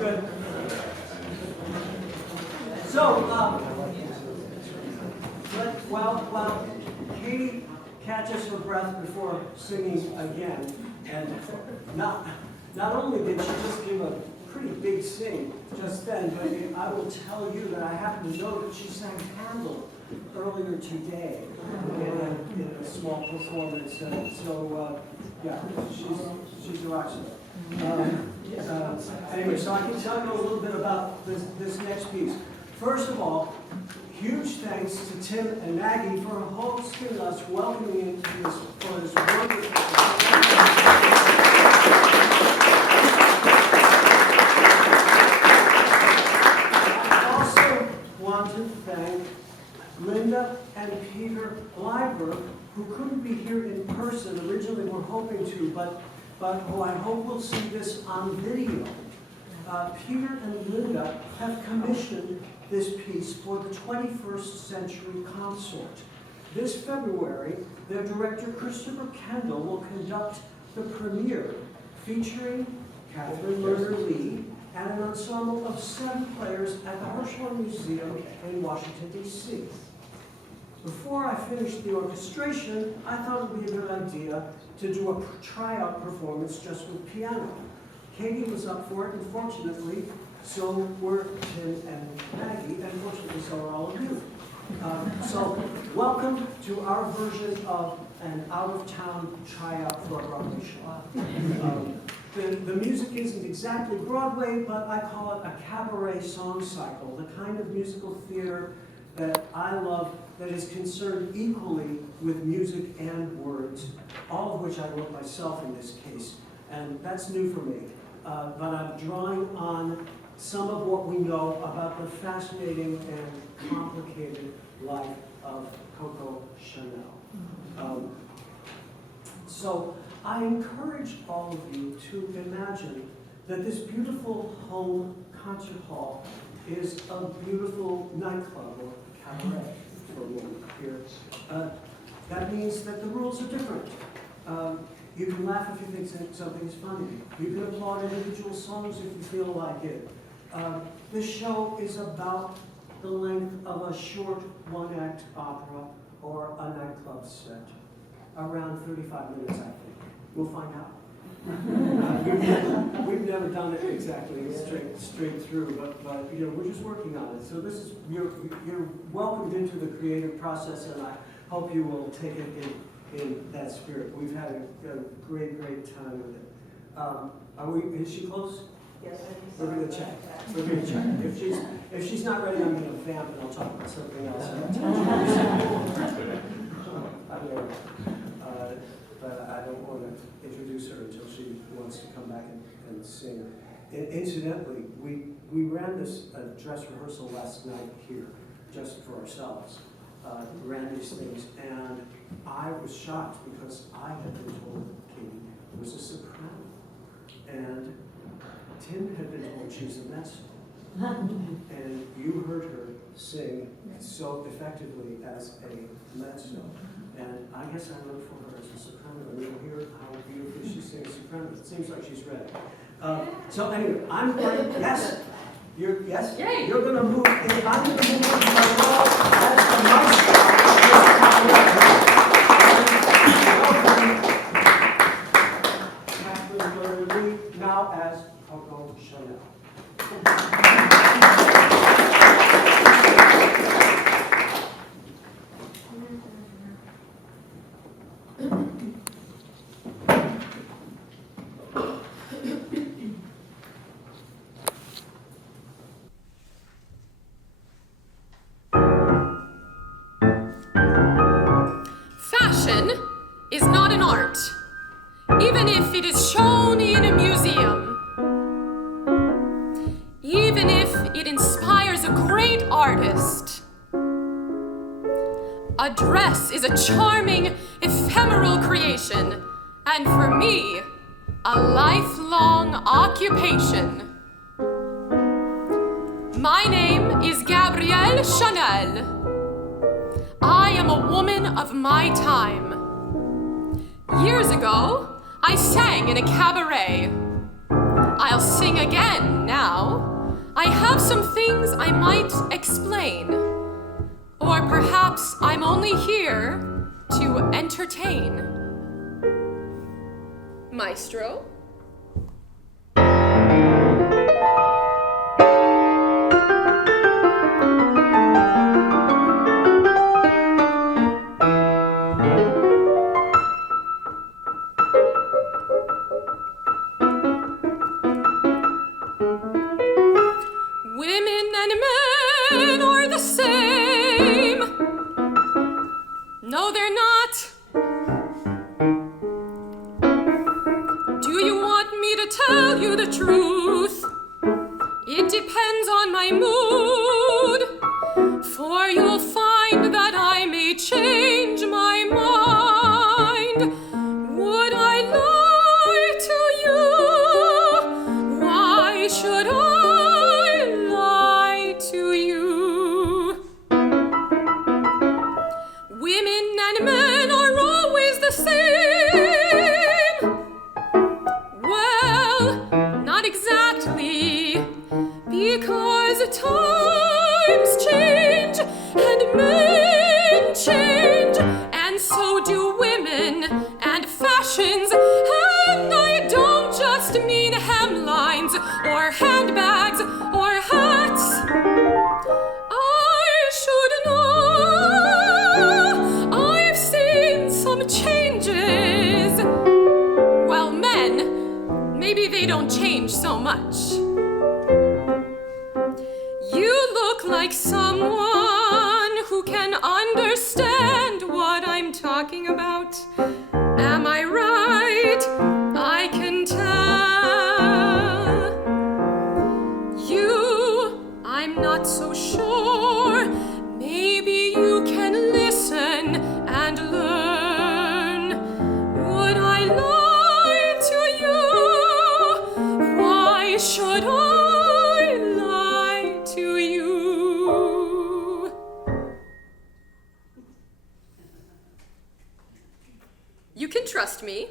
good. So, while Katie catches her breath before singing again, and not only did she just give a pretty big sing just then, but I will tell you that I happen to know that she sang Handel earlier today in a small performance. So, yeah, she's a rock star. Anyway, so I can tell you a little bit about this next piece. First of all, huge thanks to Tim and Maggie for hosting us, welcoming into this for this wonderful. I also want to thank Linda and Peter Leiber, who couldn't be here in person. Originally, we're hoping to, but who I hope will see this on video. Peter and Linda have commissioned this piece for the 21st Century Consort. This February, their director Christopher Kendall will conduct the premiere, featuring Catherine Lerner-Lee and an ensemble of 7 players at the Hirshhorn Museum in Washington, D.C. Before I finished the orchestration, I thought it would be a good idea to do a tryout performance just with piano. Katie was up for it, and fortunately, so were Tim and Maggie, and fortunately, so are all of you. So, welcome to our version of an out-of-town tryout for a Broadway show. The music isn't exactly Broadway, but I call it a cabaret song cycle, the kind of musical theater that I love, that is concerned equally with music and words, all of which I wrote myself in this case, and that's new for me. But I'm drawing on some of what we know about the fascinating and complicated life of Coco Chanel. So I encourage all of you to imagine that this beautiful home concert hall is a beautiful nightclub or cabaret for one here. That means that the rules are different. You can laugh if you think something is funny. You can applaud individual songs if you feel like it. This show is about the length of a short one-act opera or a nightclub set. Around 35 minutes, I think. We'll find out. We've never done it exactly straight through, but you know, we're just working on it. So this is you're welcomed into the creative process, and I hope you will take it in that spirit. We've had a great time with it. Is she close? Yes, We're going to check. We're going to check. If she's not ready, I'm going to vamp and I'll talk about something else. But I don't want to introduce her until she wants to come back and sing. Incidentally, we ran this dress rehearsal last night here, just for ourselves. Ran these things, and I was shocked because I had been told that Katie was a soprano, and Tim had been told she's a mezzo, and you heard her sing so effectively as a mezzo, and I guess I wrote for her as a soprano, and you'll hear how beautifully she sings soprano. It seems like she's ready. So anyway, I'm going, yes? Yes? Yay. You're going to move, I'm going to move into my role as the maestro. Catherine Lerner-Lee, now as Coco Chanel. Fashion is not an art, even if it is shown in a museum. Even if it inspires a great artist. A dress is a charming, ephemeral creation, and for me, a lifelong occupation. My name is Gabrielle Chanel. I am a woman of my time. Years ago, I sang in a cabaret. I'll sing again now. I have some things I might explain. Or perhaps I'm only here to entertain. Maestro? Women and men are the same. No, they're not. Do you want me to tell you the truth? It depends on my mood. For you'll find that I may change my mind. Would I lie to you? Why should I lie to you? Women and men are always the same. Well, not exactly, because times change and men change, and so do women and fashions. And I don't just mean hemlines or handbags or hats. I should know. I've seen some changes. Well, men, maybe they don't change so much. You look like someone who can understand what I'm talking about. Am I right? I can tell. You, I'm not so sure. Maybe you can listen and learn. Would I lie to you? Why should I lie to you? You can trust me.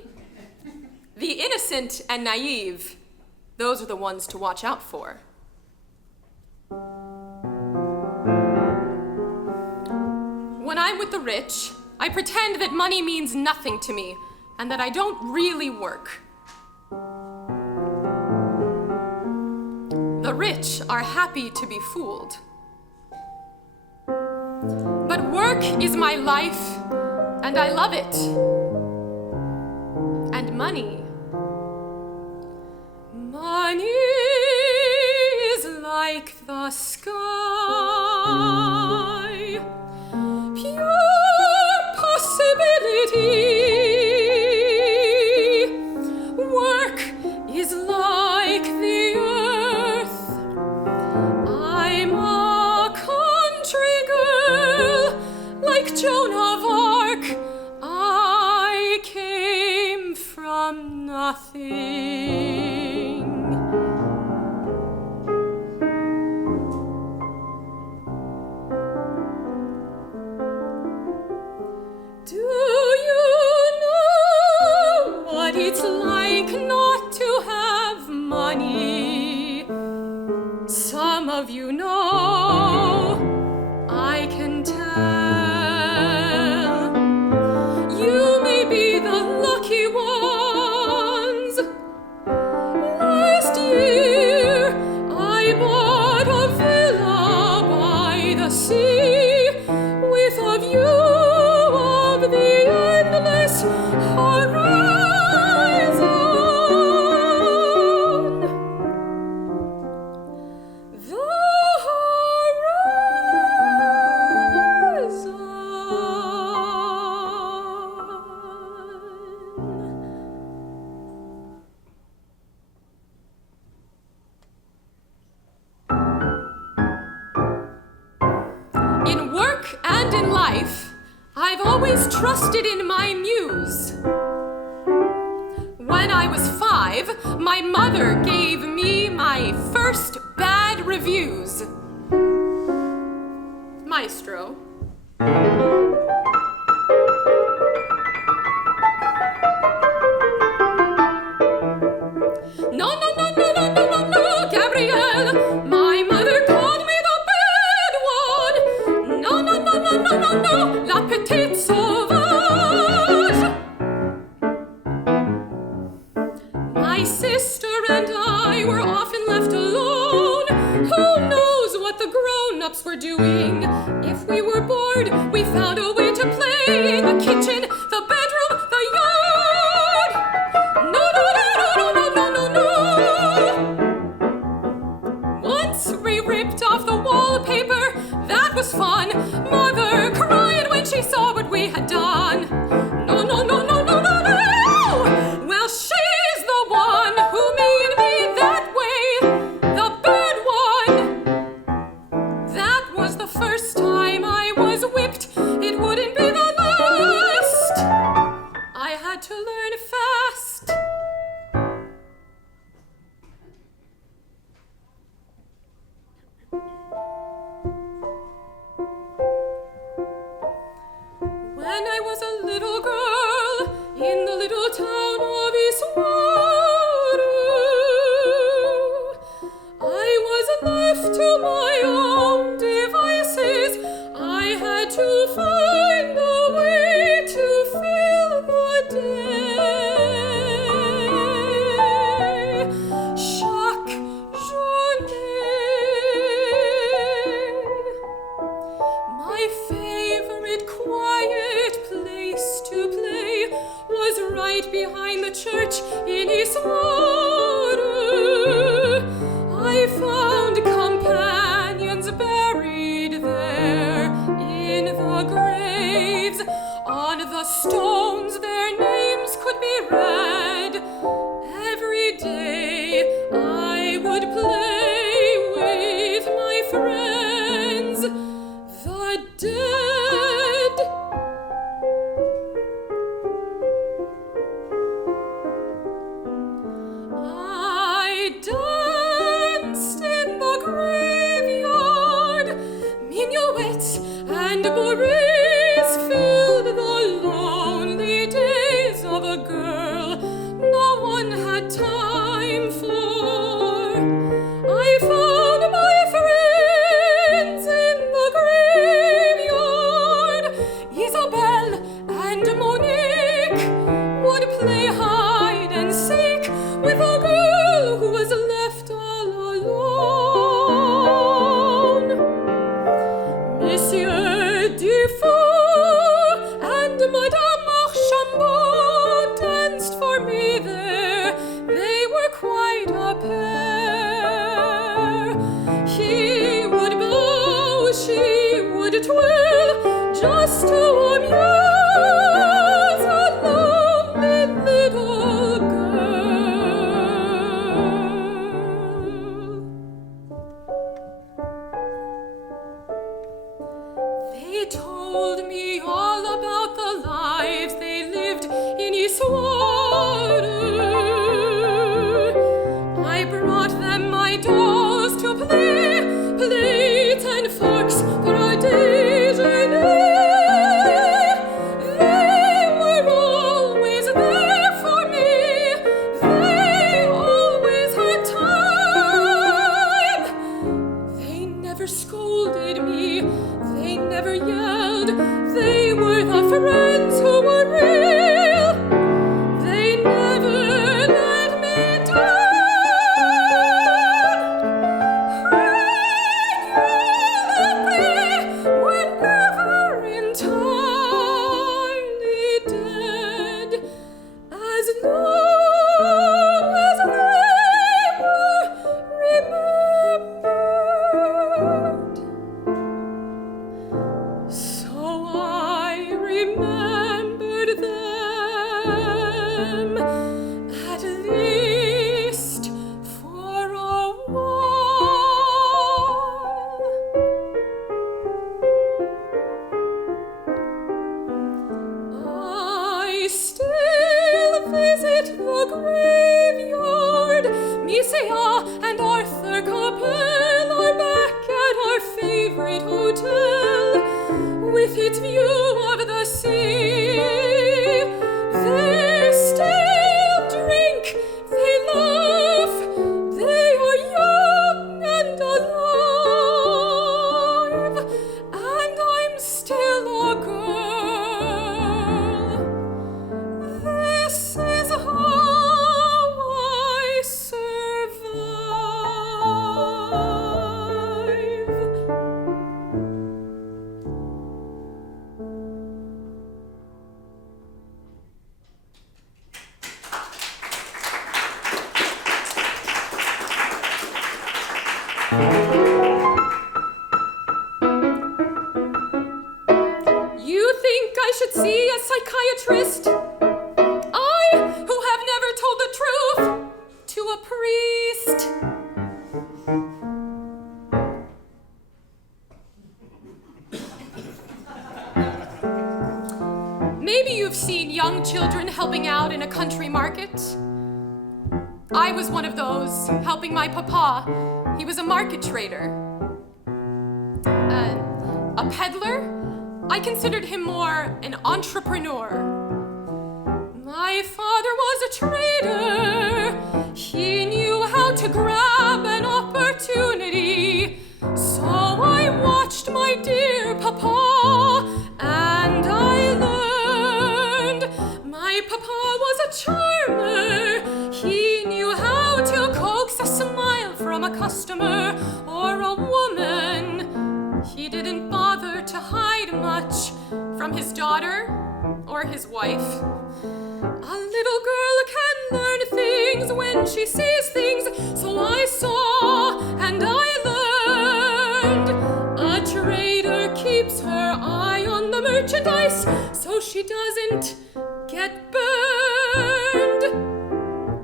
The innocent and naive, those are the ones to watch out for. When I'm with the rich, I pretend that money means nothing to me and that I don't really work. The rich are happy to be fooled. But work is my life, and I love it. And money. Money is like the sky, pure possibility. Work is like the earth. I'm a country girl, like Jonah of Arc. I came from nothing. Do you know what it's like not to have money? Some of you know, I can tell. You may be the lucky ones. Last year, I bought a villa by the sea with a view of the endless horizon. The horizon. In work and in life, I've always trusted in my muse. When I was 5, my mother gave me my first bad reviews. Maestro. No, no, no, no, no, My sister and I were often left alone. Who knows what the grown-ups were doing? If we were bored, we found a way to play in the kitchen, the bedroom, the yard. No, no, no, no, no, no, no, no. Once we ripped off the wallpaper. That was fun. Mother cried when she saw what we had done. No, no, no, no, no, no, no. Well, she's the one who made me that way, the bad one. That was the first time I was whipped. It wouldn't be the last. I had to learn fast. When I was a little girl in the little town of Iswaru, I was left to my own devices. I had to find a way to fill the day. Chaque journée. My favorite quiet place to play was right behind the church in Iswaru. I found companions buried there in the graves. On the stones their names could be read. Every day I would play with my friends. The dead. I danced in the graveyard. Minuets and bourrées filled the lonely days of a girl no one had time for. I found my friends in the graveyard. Isabelle and Monique would play hide and seek with a girl who was left all alone. Monsieur Dufour and Madame Archambault danced for me there. They were quite a pair. He would bow, she would twirl, just to amuse a lonely little girl. They told me all about the lives they lived in Iswaru. I brought them my dolls to play, plates and forks for our déjeuner. They were always there for me. They always had time. They never scolded me. They never yelled. They were the friends who were real. They never let me down. They were never entirely dead, as long as they were remembered. So I remembered them, at least for a while. I still visit the graveyard. Misia and Arthur Capel are back at our favorite hotel, with its view of the sea. They still drink, they laugh, they are young and alive, and I'm still a girl. This is how out in a country market. I was one of those, helping my papa. He was a market trader. A peddler? I considered him more an entrepreneur. My father was a trader. He knew how to grab an opportunity. So I watched my dear papa, and I learned my papa was a charmer. He knew how to coax a smile from a customer or a woman. He didn't bother to hide much from his daughter or his wife. A little girl can learn things when she sees things, so I saw and I learned. A trader keeps her eye on the merchandise so she doesn't get burned.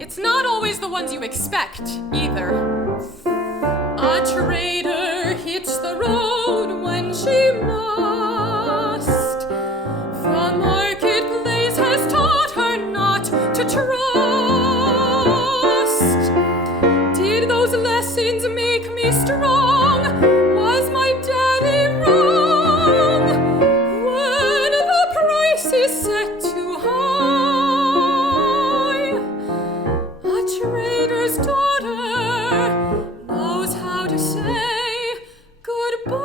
It's not always the ones you expect, either. A trader hits the road when she must. The marketplace has taught her not to trust. Did those lessons make me strong? Was my daddy wrong when the price is set too high? A trader's daughter knows how to say goodbye.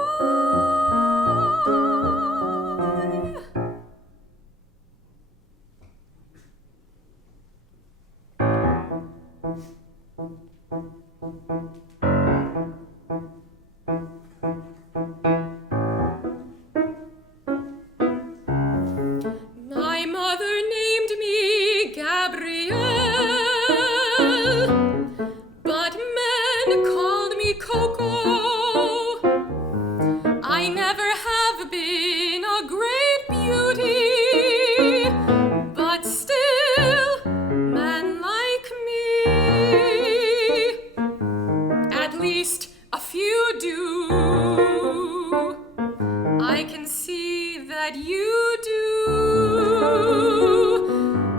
My mother named me Gabrielle, but men called me Coco. I never have been a great beauty, but still men like me. At least a few do. I can see that you do.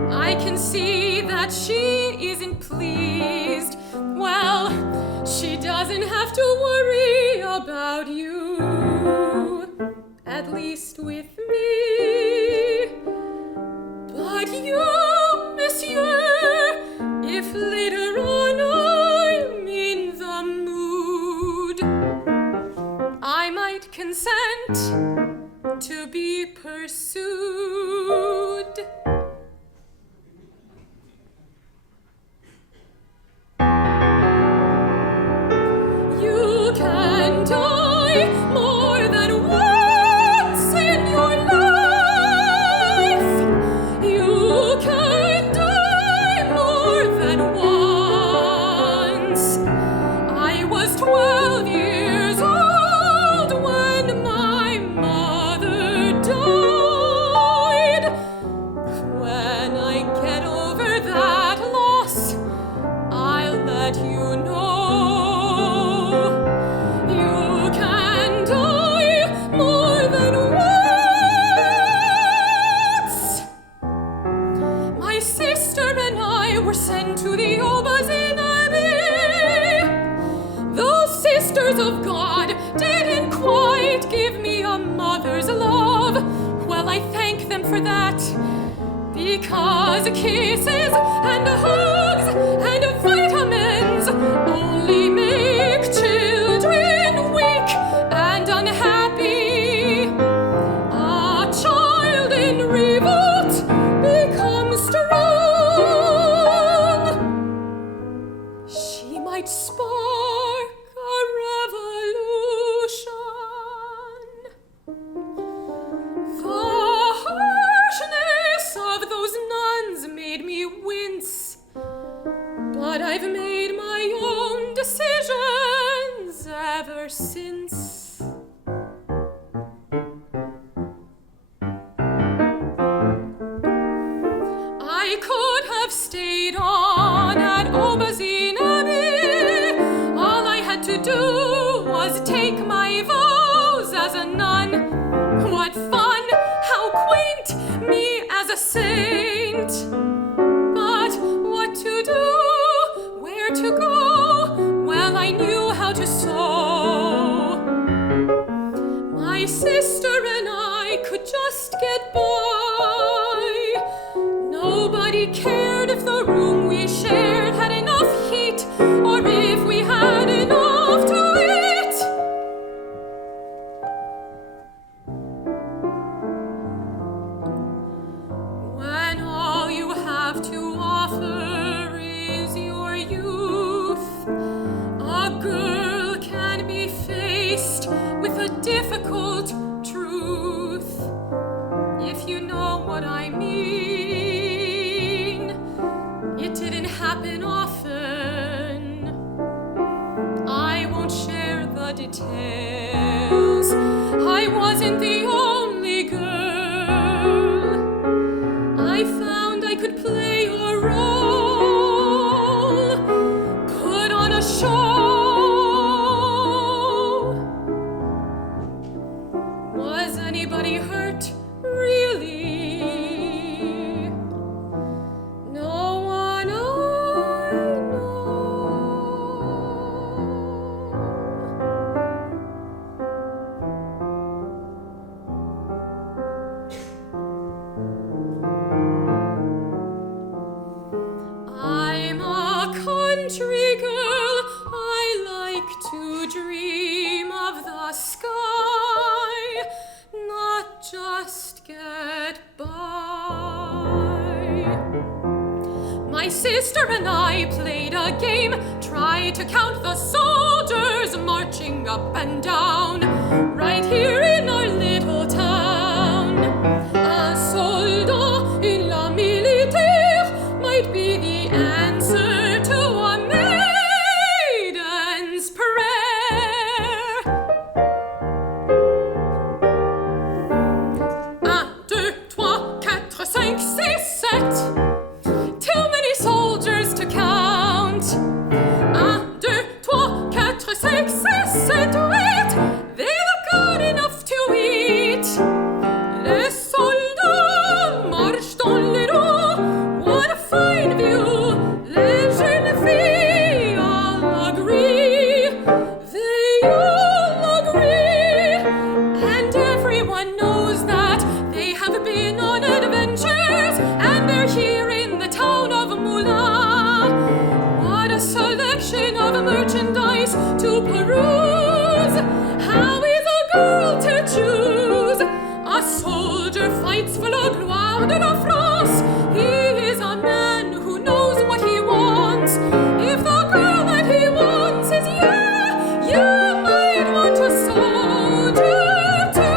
I can see that she isn't pleased. Well, she doesn't have to worry about you, at least with me. But you, monsieur, if later on I'm in the mood, I might consent to be pursued. You can die more than once in your life. You can die more than once. I was 12 years old when my mother died. When I get over that loss, I'll let you know. You can die more than once. My sister and I were sent to the Obazin Abbey. Those sisters of God didn't quite give me a mother's love. Well, I thank them for that, because kisses and hugs and vitamins only make children weak and unhappy. A child in revolt becomes strong. She might spark a revolution. The harshness of those nuns made me wince, but I've made my own decisions ever since. I could have stayed on at Obazin Abbey. All I had to do was take my vows as a nun. What fun! How quaint! Me as a saint. nobody cared if the room we shared had enough heat or if we had enough to eat. When all you have to offer is your youth, a girl can be faced with a difficult truth. If you know what I mean, it didn't happen often. I won't share the details. I wasn't the only girl. I found I could play a role, put on a show. Was anybody hurt, really? No one I know. I'm a country girl. I like to dream of the sky, not just get by. My sister and I played a game, tried to count the soldiers marching up and down, right here in our little town. A soldat in la militaire might be the answer to a maiden's prayer. 1, 2, 3, 4, 5, 6, 7. Too many soldiers to count. 1, 2, 3, 4, 5, 6, 7, 8. They look good enough to eat. Les soldats marchent dans les rues. What a fine view. Les jeunes filles all agree. They all agree. And everyone knows that they have been on adventures and they're here in the town of Moulin. What a selection of merchandise to peruse. How is a girl to choose? A soldier fights for la gloire de la France. He is a man who knows what he wants. If the girl that he wants is you, you might want a soldier too.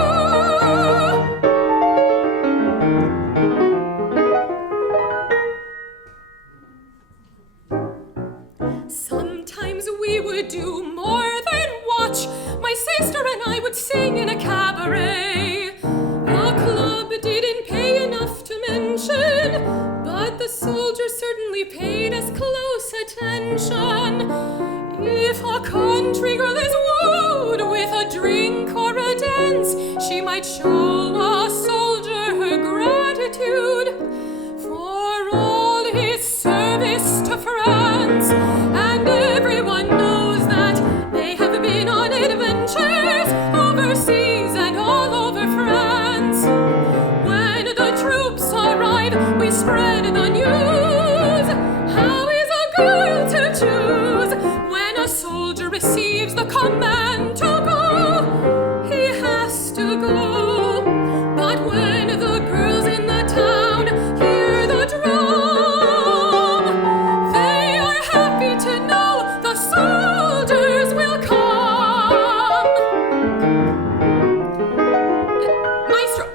Sometimes we would do more than watch. My sister and I would sing in a cabaret. The club didn't pay enough to mention, but the soldiers certainly paid us close attention. If a country girl is wooed with a drink or a dance, she might show a soldier her gratitude for all his service to France. And everyone knows that they have been on adventures overseas and all over France. When the troops arrive, we spread the news. How is a girl to choose? When a soldier receives the command to go, he has to go. But when the girls in the town hear the drum, they are happy to know the soldiers will come.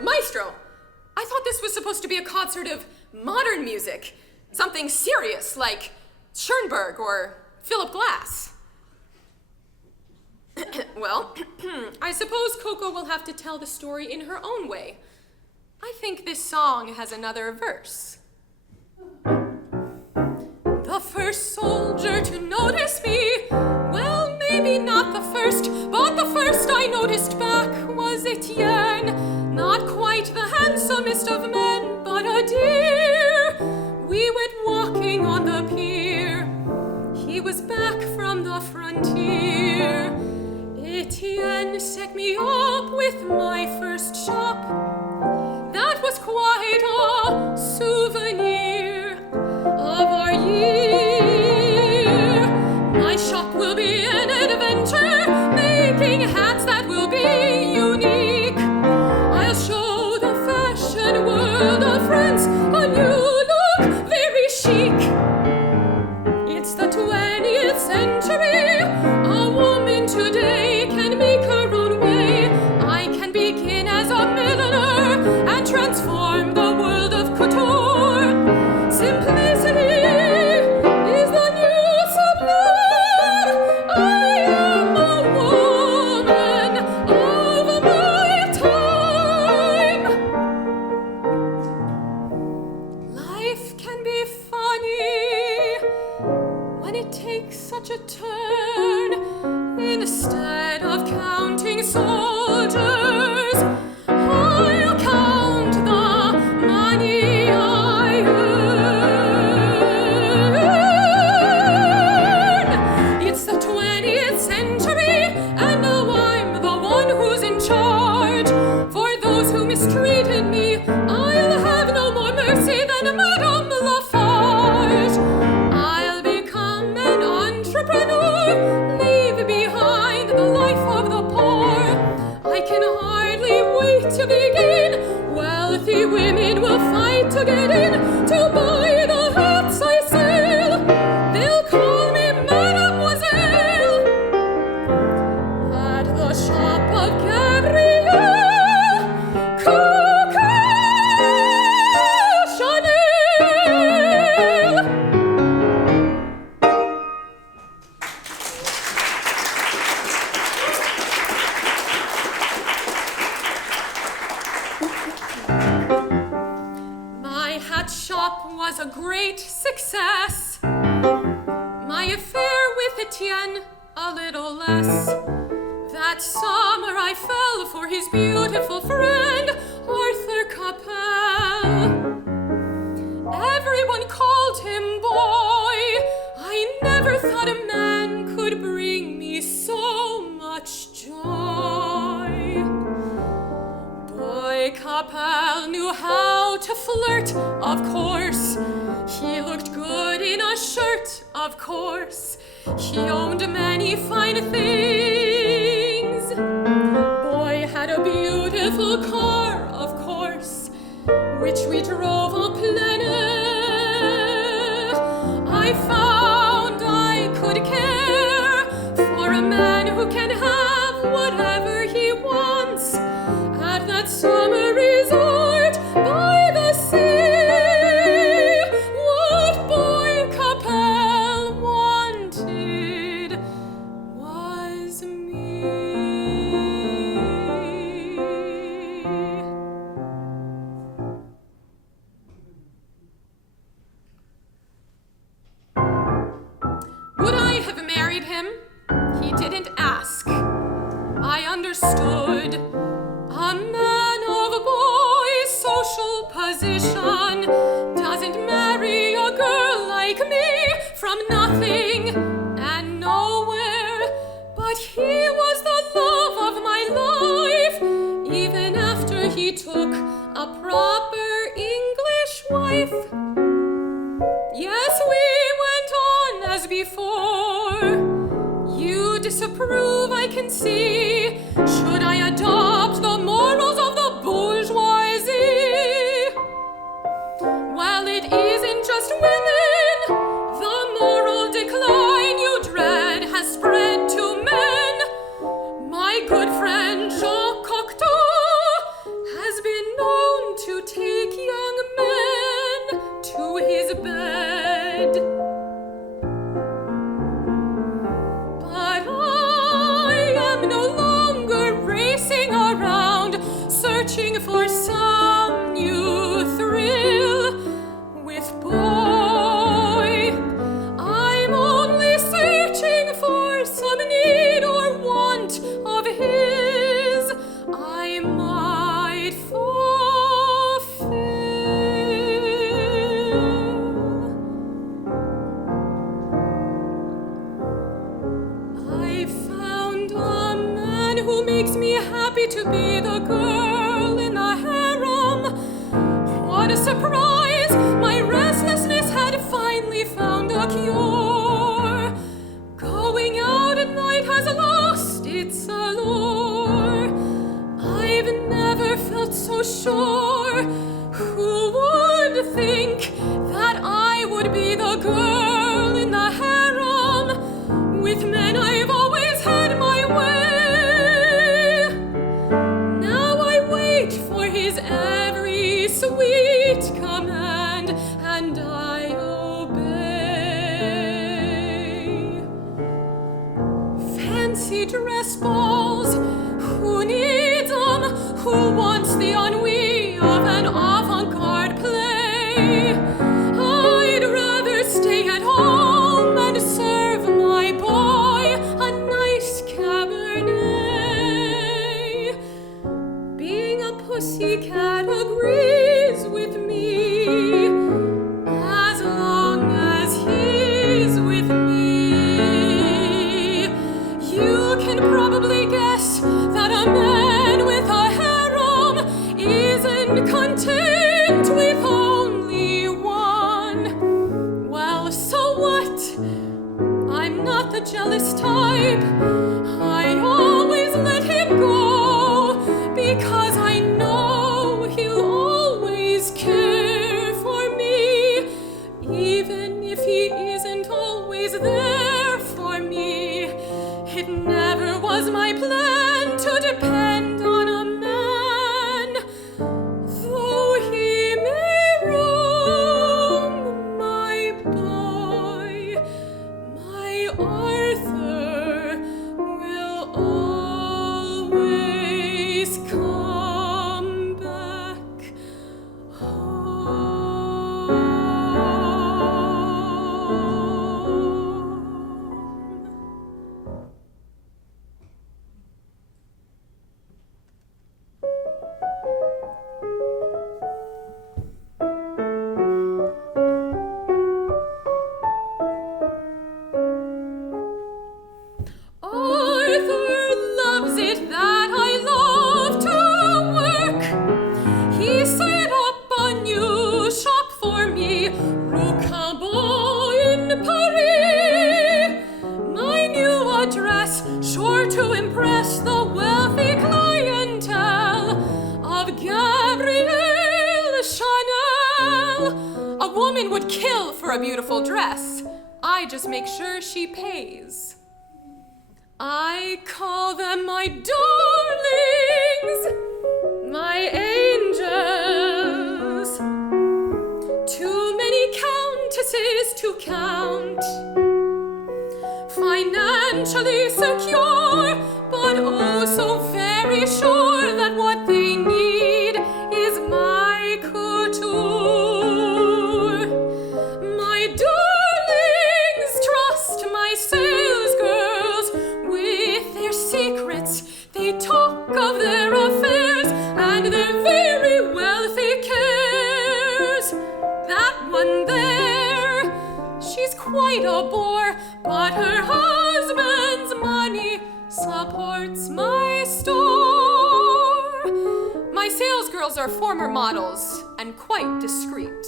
Maestro, I thought this was supposed to be a concert of modern music. Something serious like Schoenberg or Philip Glass. Well, I suppose Coco will have to tell the story in her own way. I think this song has another verse. The first soldier to notice me, well, maybe not the first, but the first I noticed back was Etienne. Not quite the handsomest of men, but a dear. We went walking on the pier. He was back from the frontier. Etienne set me up with my first shop. That was quite a souvenir. such a turn. Instead of counting soldiers, I'll count the money I earn. It's the 20th century, and now I'm the one who's in charge. For those who mistreated me, I'll have no more mercy than Madame Lafarge. I'll become an entrepreneur, leave behind the life of the poor. I can hardly wait to begin. Wealthy women will fight to get in, to buy the hats I sell. They'll call me Mademoiselle. At the shop of Gabrielle, Coco, Chanel. My hat shop was a great success. My affair with Etienne, a little less. That summer I fell for his beautiful friend, Arthur Capel. Everyone called him boy. I never thought a man could bring me so much joy. Boy Capel knew how to flirt, of course. He looked good in a shirt, of course. He owned many fine things. Boy had a beautiful car, of course, which we drove en plein air. I found I could care for a man who can have whatever he wants at that summer resort by the sea. What Boy Capel wanted was me. Would I have married him? He didn't ask. I understood. A man of boy's social position doesn't marry a girl like me from nothing and nowhere. But he was the love of my life, even after he took a proper English wife. Yes, we went on as before. You disapprove, I can see. Should I adopt the morals of the bourgeoisie? Well, it isn't just women. The moral decline you dread has spread to men. My good friend Jean Cocteau has been known to take young men to his bed. But I am no longer racing around searching for some new thrill with boy. I'm only searching for some need or want of his I might fulfill. I found a man who makes me happy to be the girl in the harem. What a surprise! My restlessness had finally found a cure. Going out at night has lost its allure. I've never felt so sure. Who would think that I would be the girl in the harem? With men I've always had my way. Now I wait for his every sweet command, and I obey. Fancy dress balls, who needs 'em? Who wants the ennui of an avant-garde play? I'd rather stay at home and serve my the jealous type. I always let him go because I know he'll always care for me, even if he isn't always there for me. It never was my plan to depend on a man, though he may roam, my boy, my Arthur will always come back home. Arthur loves it that I love to work. He set up a new shop for me, Rue Cambon in Paris. My new address, sure to impress the wealthy clientele of Gabrielle Chanel. A woman would kill for a beautiful dress. I just make sure she pays. I call them my darlings, my angels. Too many countesses to count. Financially secure, but oh so very sure that what they need is my couture. My darlings trust my sales girls with their secrets. They talk of their affairs and their very wealthy cares. That one there, she's quite a bore, but her husband's money supports my store. My sales girls are former models and quite discreet.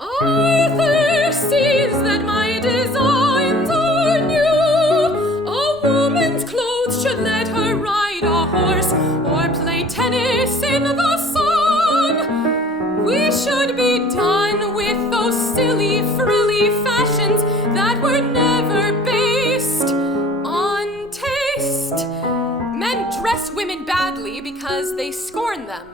Arthur sees that my designs are new. A woman's clothes should let her ride a horse or play tennis in the sun. We should be done with those silly, frilly fashions that were never based on taste. Men dress women badly because they scorn them.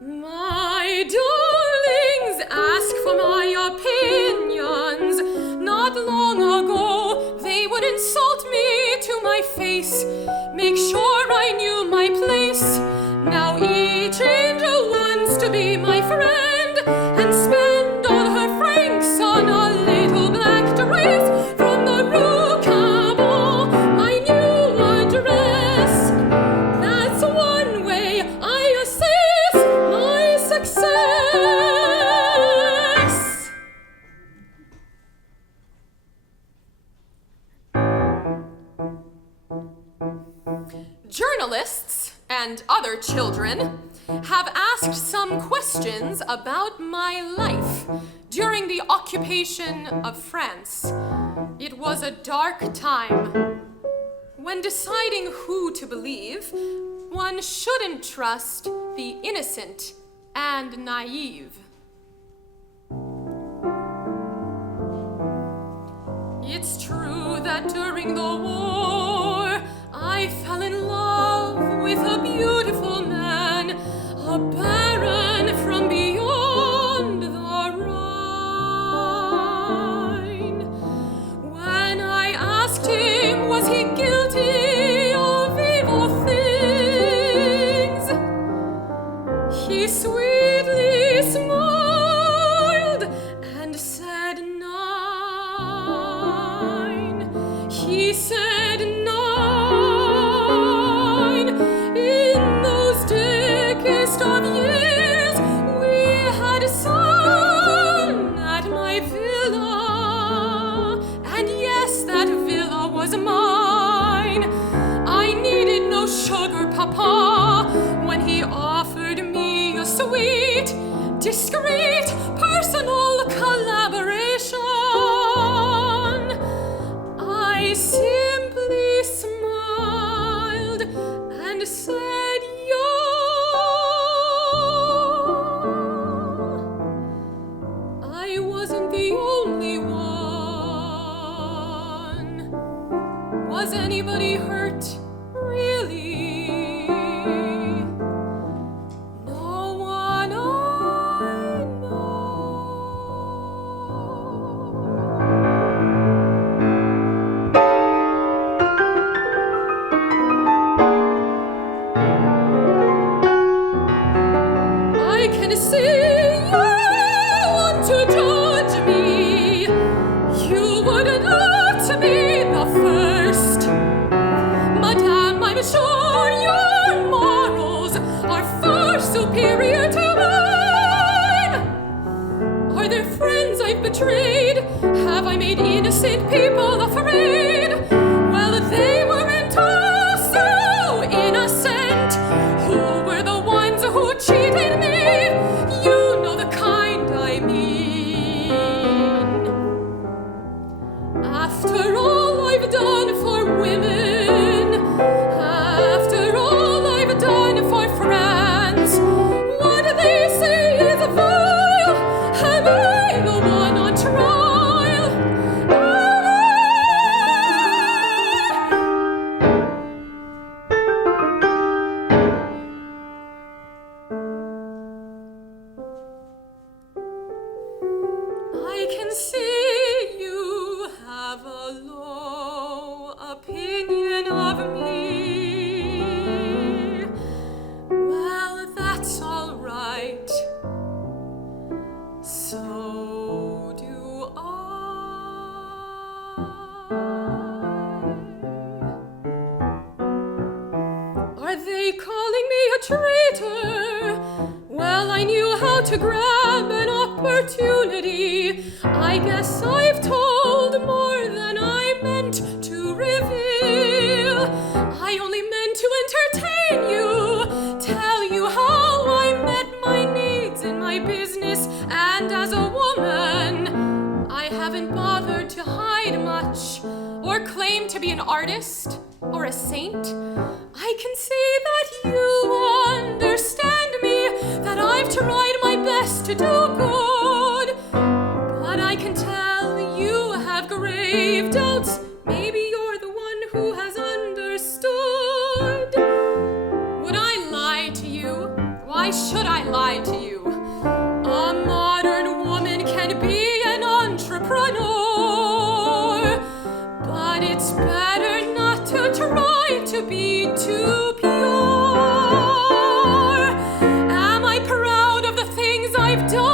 My darlings ask for my opinions. Not long ago, they would insult me to my face, make sure I knew my place. Now each angel wants to be my friend and spend all her francs on a little black dress from the Rue Cambon, my new address. That's one way I assess my success. Journalists and other children have asked some questions about my life during the occupation of France. It was a dark time. When deciding who to believe, one shouldn't trust the innocent and naive. It's true that during the war, I fell in love with a beautiful man, a baron from beyond the Rhine. When I asked him, was he guilty of evil things, he sweetly smiled and said nine. He said nine. In those darkest of years, we had sun at my villa, and yes, that villa was mine. I needed no sugar, Papa, when he offered me a sweet, discreet, personal collaboration. Was anybody hurt? Really? No one I know. I can see you want to judge me. You wouldn't look to me the first. Madame, I'm sure your morals are far superior to mine. Are there friends I've betrayed? Have I made innocent people afraid? Well, they weren't all so innocent. Who were the ones who cheated me? You know the kind I mean. After all I've done for women, after all I've done for friends, what they say is vile. Am I the one on trial? I can see you have a low opinion of me. Well, that's all right. So do I. Are they calling me a traitor? Well, I knew how to grab an opportunity. I guess I've told more than I meant to reveal. I only meant to entertain you, tell you how I met my needs in my business and as a woman. I haven't bothered to hide much or claim to be an artist or a saint. I can see that you understand me, that I've tried my best to do good. But I can tell you have grave doubts. Maybe you're the one who has understood. Would I lie to you? Why should I lie to you? A modern woman can be an entrepreneur, but it's better not to try to be too pure. Am I proud of the things I've done?